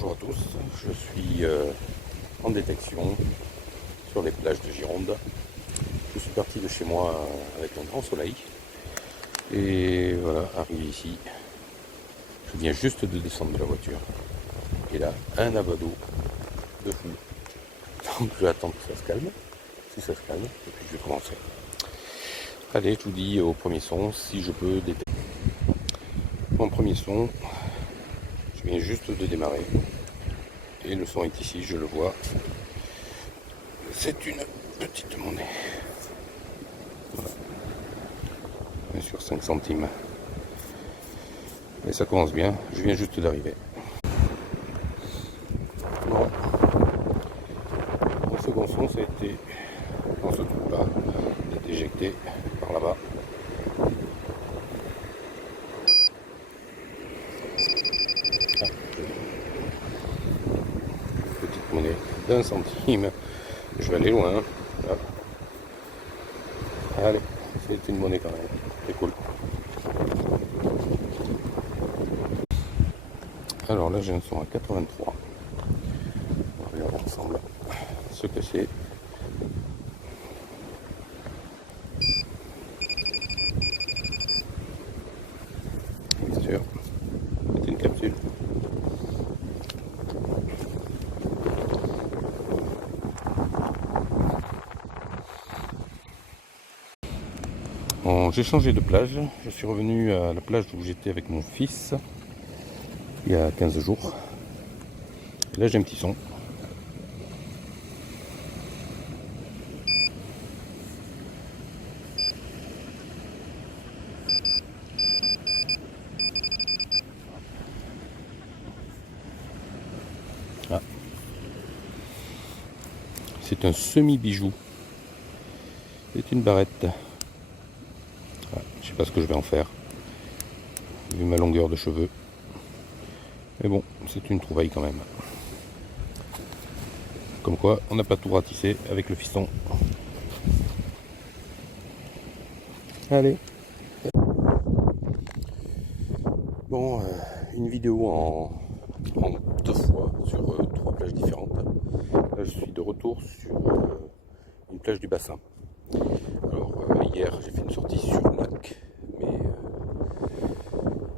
Bonjour à tous, je suis en détection sur les plages de Gironde. Je suis parti de chez moi avec un grand soleil et voilà, arrivé ici, je viens juste de descendre de la voiture et là, un abat d'eau de fou. Donc je vais attendre que ça se calme, si ça se calme, et puis je vais commencer. Allez, je vous dis au premier son si je peux détecter. Mon premier son, je viens juste de démarrer et le son est ici, je le vois. C'est une petite monnaie. Voilà. Bien sûr 5 centimes. Mais ça commence bien, je viens juste d'arriver. Bon. Le second son, ça a été dans ce trou-là, d'être éjecté par là-bas. Ah, petite monnaie d'1 centime. Je vais aller loin. Hein. Allez, c'est une monnaie quand même. C'est cool. Alors là, j'ai un son à 83. On va regarder ensemble ce que c'est. Bien sûr, c'est une capsule. Bon, j'ai changé de plage. Je suis revenu à la plage où j'étais avec mon fils il y a 15 jours. Et là, j'ai un petit son. Ah. C'est un semi-bijou. C'est une barrette. Ah, je sais pas ce que je vais en faire, vu ma longueur de cheveux. Mais bon, c'est une trouvaille quand même. Comme quoi, on n'a pas tout ratissé avec le fiston. Allez. Bon, une vidéo en 2 fois sur 3 plages différentes. Là, je suis de retour sur une plage du bassin. Alors, hier, j'ai fait une sortie sur le lac, mais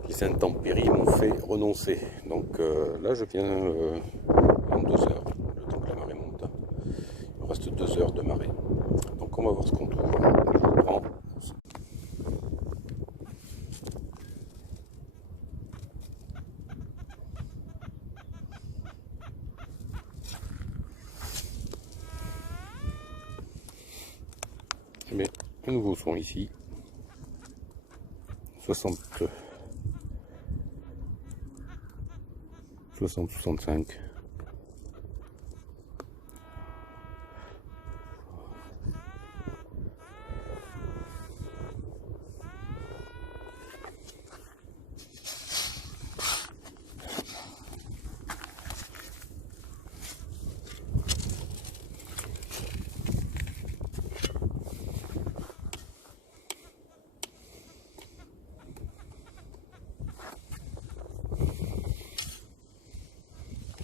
les intempéries m'ont fait renoncer. Donc là, je viens en 2 heures, le temps que la marée monte. Il me reste 2 heures de marée. Donc, on va voir ce qu'on trouve. Je vous prends. Je mets un nouveau son ici. 60-65.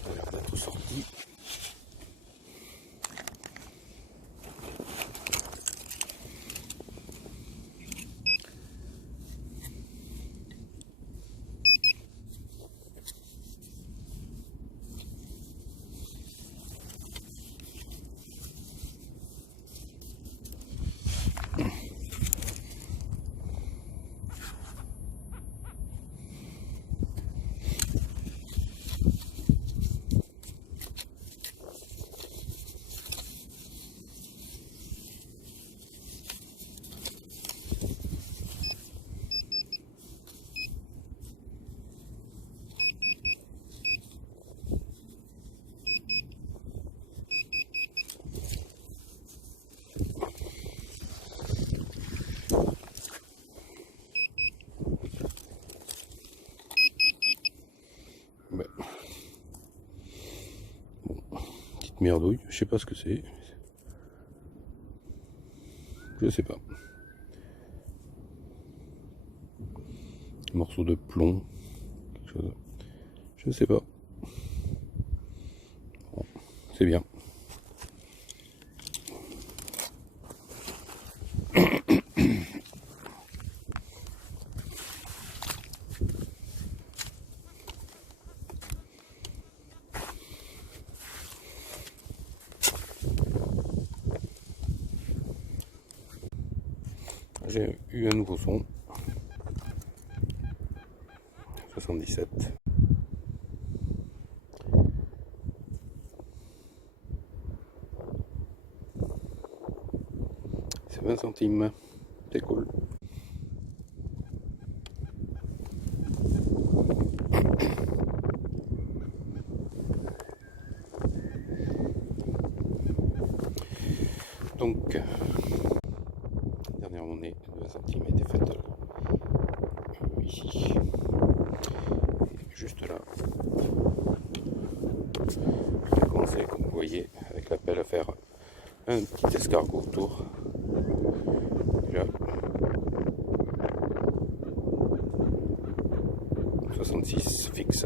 Alors, on a tout sorti. Ben, petite merdouille, je sais pas ce que c'est. Je sais pas. Un morceau de plomb, quelque chose. Je sais pas. c'est bien. J'ai eu un nouveau son. 77. C'est 20 centimes. C'est cool. Donc, dernière monnaie de 20 centimes a été faite ici. Juste là. Je vais commencer, comme vous voyez, avec la pelle à faire un petit escargot autour. Là. 66 fixe.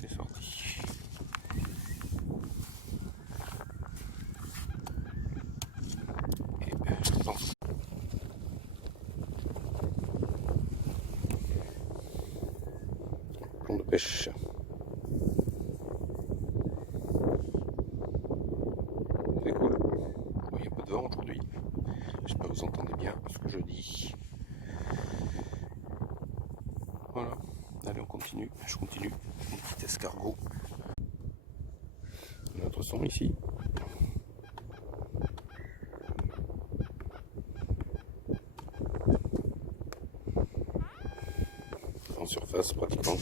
C'est sorti. Et lance. Plomb de pêche. C'est cool. Il n'y a pas de vent aujourd'hui. J'espère que vous entendez bien ce que je dis. Voilà. Allez, on continue. Je continue. Mon petit escargot. Notre son ici. En surface pratiquement.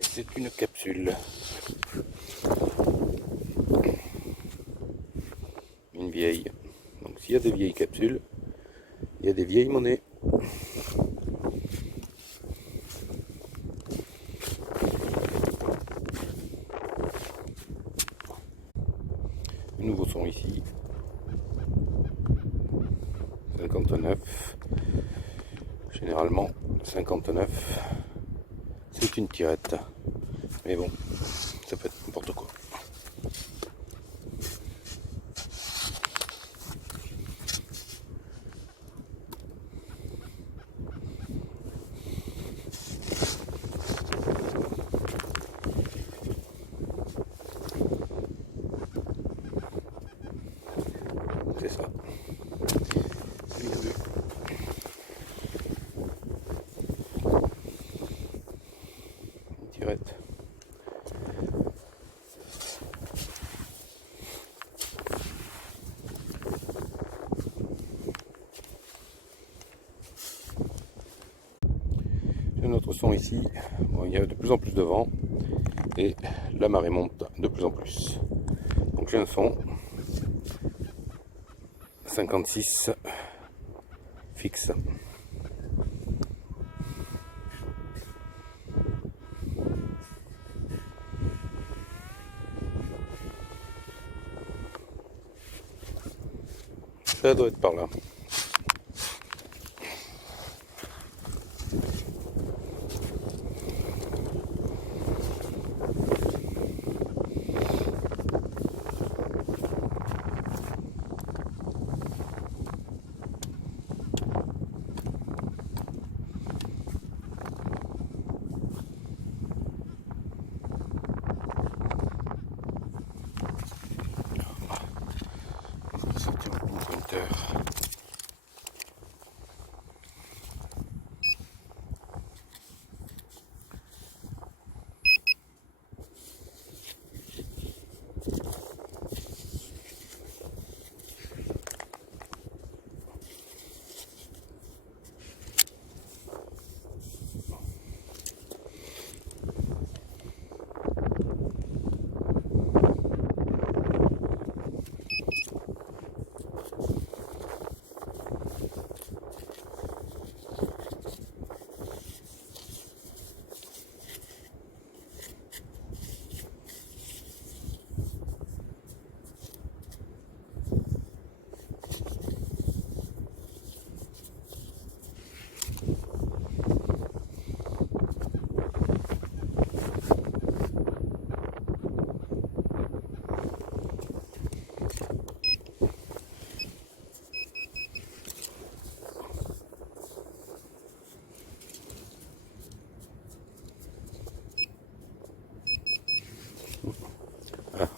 C'est une capsule. Une vieille. Donc s'il y a des vieilles capsules, il y a des vieilles monnaies. Un nouveau son ici. 59. Généralement 59. C'est une tirette. Mais bon, ça peut être n'importe quoi. C'est ça. C'est bien vu. Une tirette. J'ai un autre son ici. Bon, il y a de plus en plus de vent et la marée monte de plus en plus. Donc j'ai un son 56 fixe. Ça doit être par là. On va sortir le pointeur.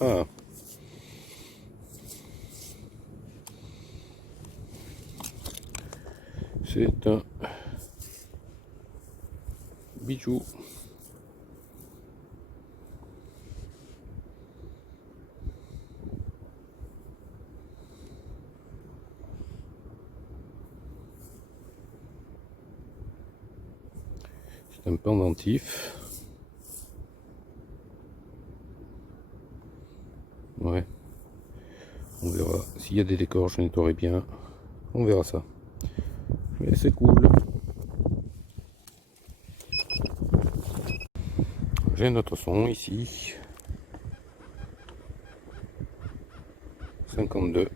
ah. C'est un bijou. C'est un pendentif. Ouais. On verra. S'il y a des décors, je nettoierai bien. On verra ça. Mais c'est cool. J'ai un autre son ici. 52.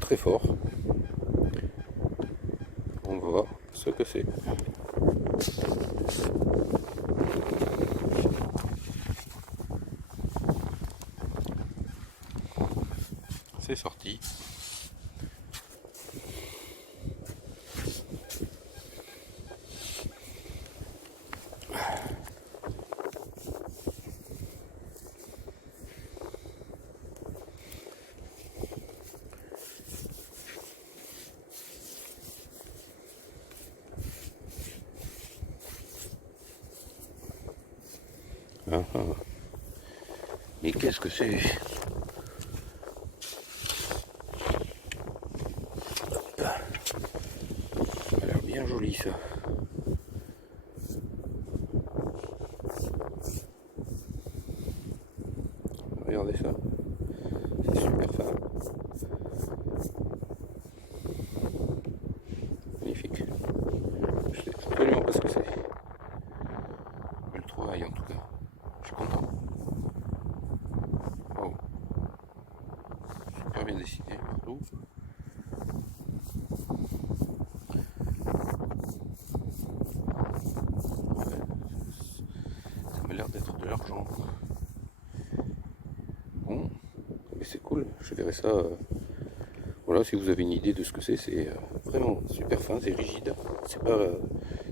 Très fort. On va voir ce que c'est. C'est sorti. Ah, ah. Mais qu'est-ce que c'est? Ça a l'air bien joli ça. Regardez ça. C'est super fin. Magnifique. Je sais absolument pas ce que c'est. Je le trouve en tout cas. Je suis content. Wow. Super bien dessiné partout. Ouais. Ça m'a l'air d'être de l'argent. Bon, mais c'est cool. Je verrai ça. Voilà, si vous avez une idée de ce que c'est vraiment super fin, c'est rigide. C'est pas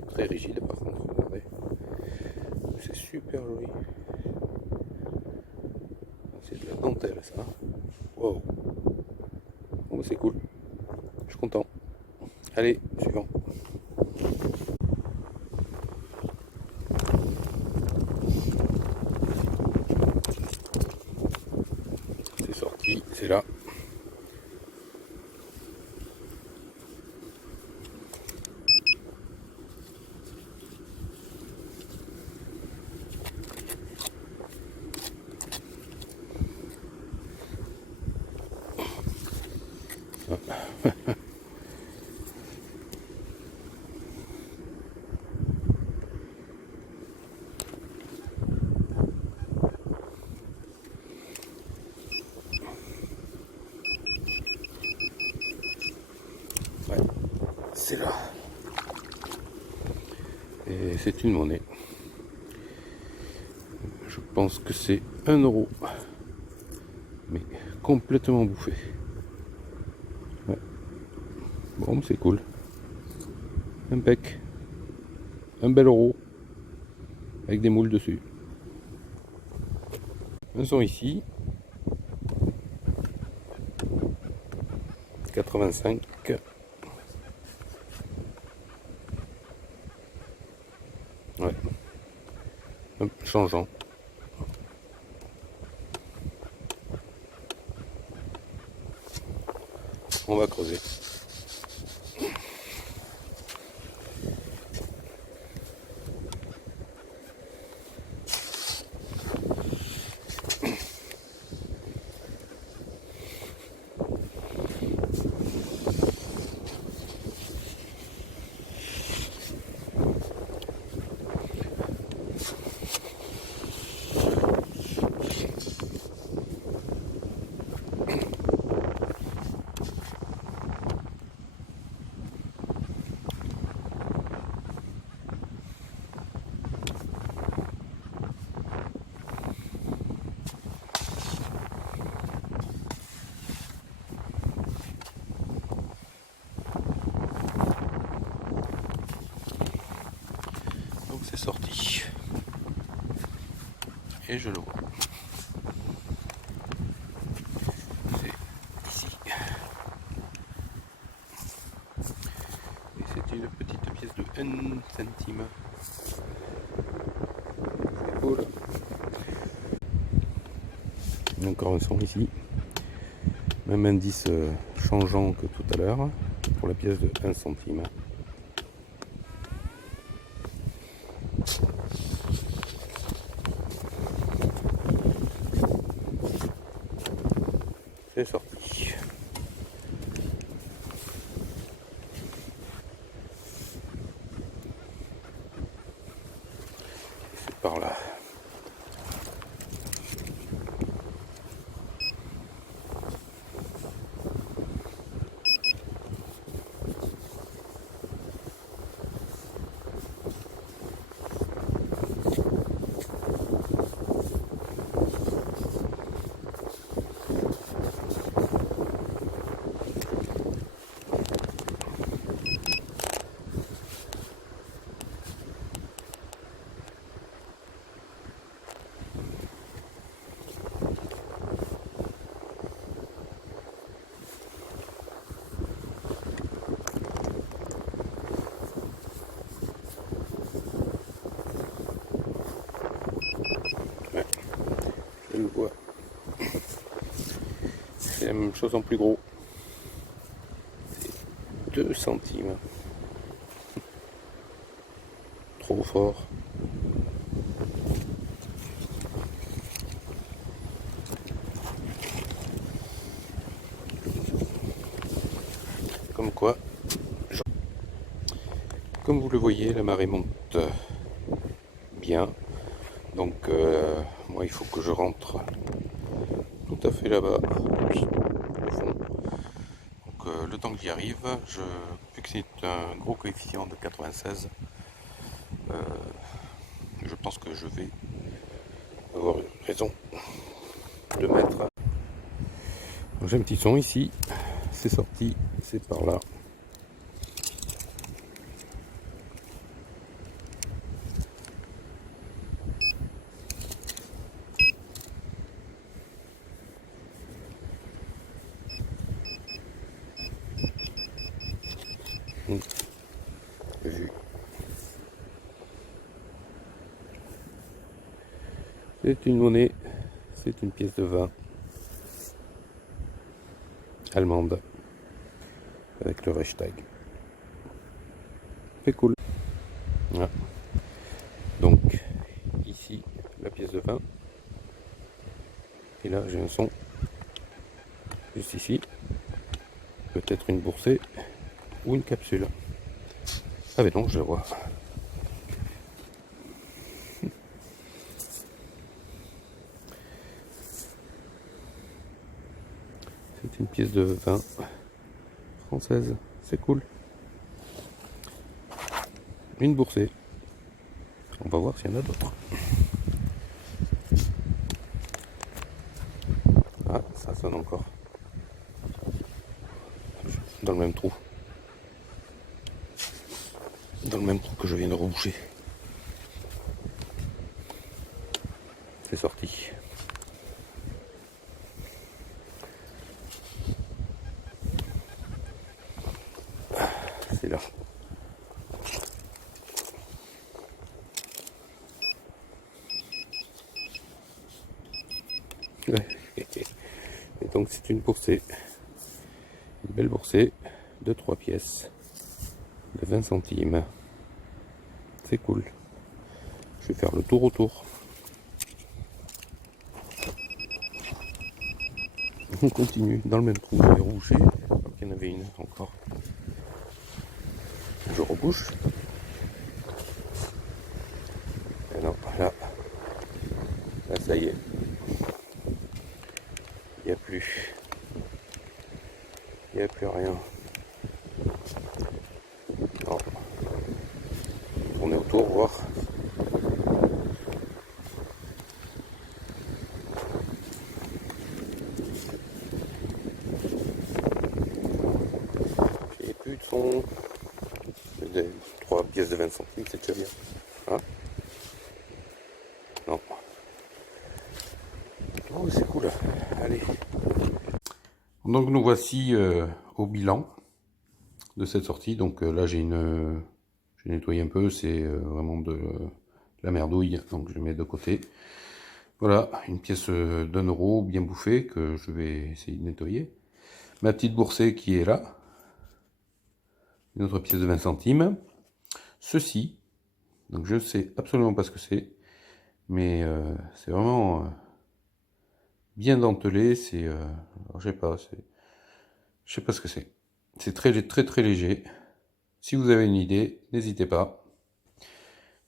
très rigide par contre, regardez. C'est super joli. C'est de la dentelle ça. Wow. Bon, c'est cool. Je suis content. Allez, suivant. C'est sorti, c'est là. Ouais, c'est là. Et c'est une monnaie. Je pense que c'est 1 euro. Mais complètement bouffé. Ouais. Bon, c'est cool. Impec. Un bel euro. Avec des moules dessus. Un son ici. 85. Ouais. Hop, changeant. On va creuser. Donc c'est sorti. Et je le vois. c'est une petite pièce de 1 centime. C'est cool. Encore un son ici. Même indice changeant que tout à l'heure pour la pièce de 1 centime. C'est sorti. C'est par là. Ouais, je le vois. C'est la même chose en plus gros. C'est 2 centimes. Trop fort. Comme quoi, comme vous le voyez, la marée monte bien. Donc moi il faut que je rentre tout à fait là-bas, au fond. Donc le temps que j'y arrive, vu que c'est un gros coefficient de 96, je pense que je vais avoir raison de mettre. J'ai un petit son ici, c'est sorti, c'est par là. Vu. C'est une monnaie, c'est une pièce de vin allemande avec le Reichstag. C'est cool. Voilà. Donc ici la pièce de vin. Et là j'ai un son juste ici. Peut-être une boursée ou une capsule. Ah mais non, je la vois. C'est une pièce de vin française. C'est cool. Une boursée. On va voir s'il y en a d'autres. Ah, ça sonne encore. Dans le même trou. Dans le même trou que je viens de reboucher. C'est sorti. C'est là. Ouais. Et donc c'est une boursée. Une belle boursée de 3 pièces. De 20 centimes. C'est cool. Je vais faire le tour autour. On continue dans le même trou. Je vais reboucher. Il y en avait une encore. Je rebouche. Et non, là ça y est. Il n'y a plus. Il n'y a plus rien. Non. On est autour, voir. J'ai plus de son. 3 pièces de 20 centimes, c'est déjà bien. Hein? Non. Oh, c'est cool. Allez. Donc nous voici au bilan. de cette sortie. Donc là j'ai nettoyé un peu, c'est vraiment de la merdouille, donc je mets de côté. Voilà, une pièce d'1 € bien bouffée que je vais essayer de nettoyer. Ma petite boursée qui est là. Une autre pièce de 20 centimes. Ceci, donc je ne sais absolument pas ce que c'est, mais c'est vraiment bien dentelé. C'est, je sais pas ce que c'est. C'est très très très léger. Si vous avez une idée, n'hésitez pas.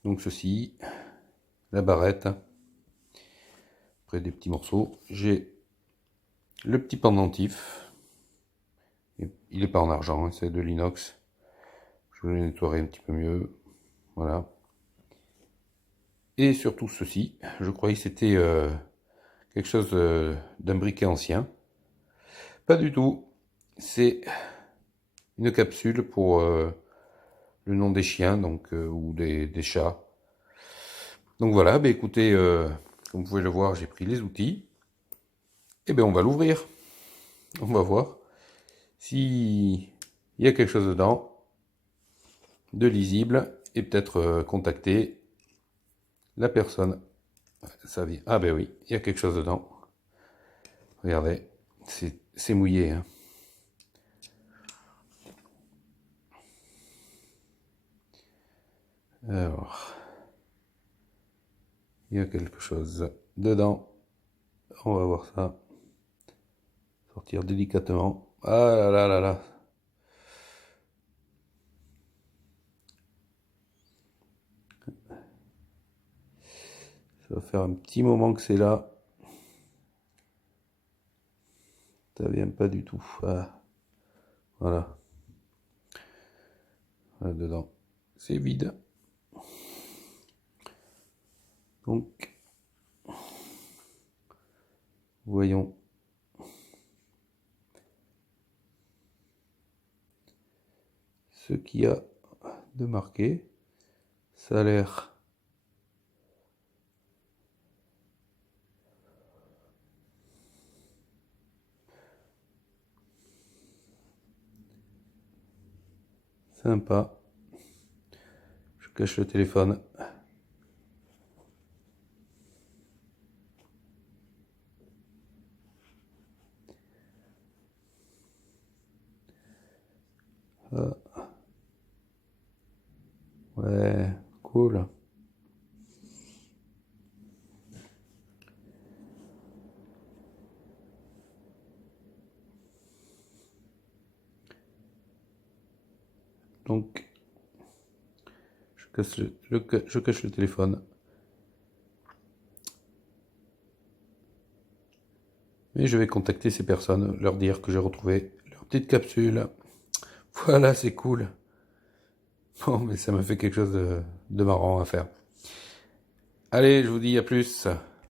Donc ceci, la barrette, après des petits morceaux. J'ai le petit pendentif. Il n'est pas en argent, hein, c'est de l'inox. Je vais le nettoyer un petit peu mieux. Voilà. Et surtout ceci, je croyais que c'était quelque chose d'un briquet ancien. Pas du tout. C'est une capsule pour le nom des chiens, donc ou des chats. Donc voilà, bah écoutez, comme vous pouvez le voir, j'ai pris les outils. Et bien on va l'ouvrir. On va voir s'il y a quelque chose dedans de lisible et peut-être contacter la personne. Ça vient. Ah ben oui, il y a quelque chose dedans. Regardez, c'est mouillé, hein. Alors, il y a quelque chose dedans. On va voir ça. Sortir délicatement. Ah là là là là. Ça va faire un petit moment que c'est là. Ça vient pas du tout. Ah, voilà. Là dedans, c'est vide. Donc, voyons. Ce qu'il y a de marqué. Ça a l'air sympa. Je cache le téléphone. Ah, ouais, cool. Donc, je cache le téléphone. Mais je vais contacter ces personnes, leur dire que j'ai retrouvé leur petite capsule. Voilà, c'est cool. Bon, mais ça m'a fait quelque chose de marrant à faire. Allez, je vous dis à plus.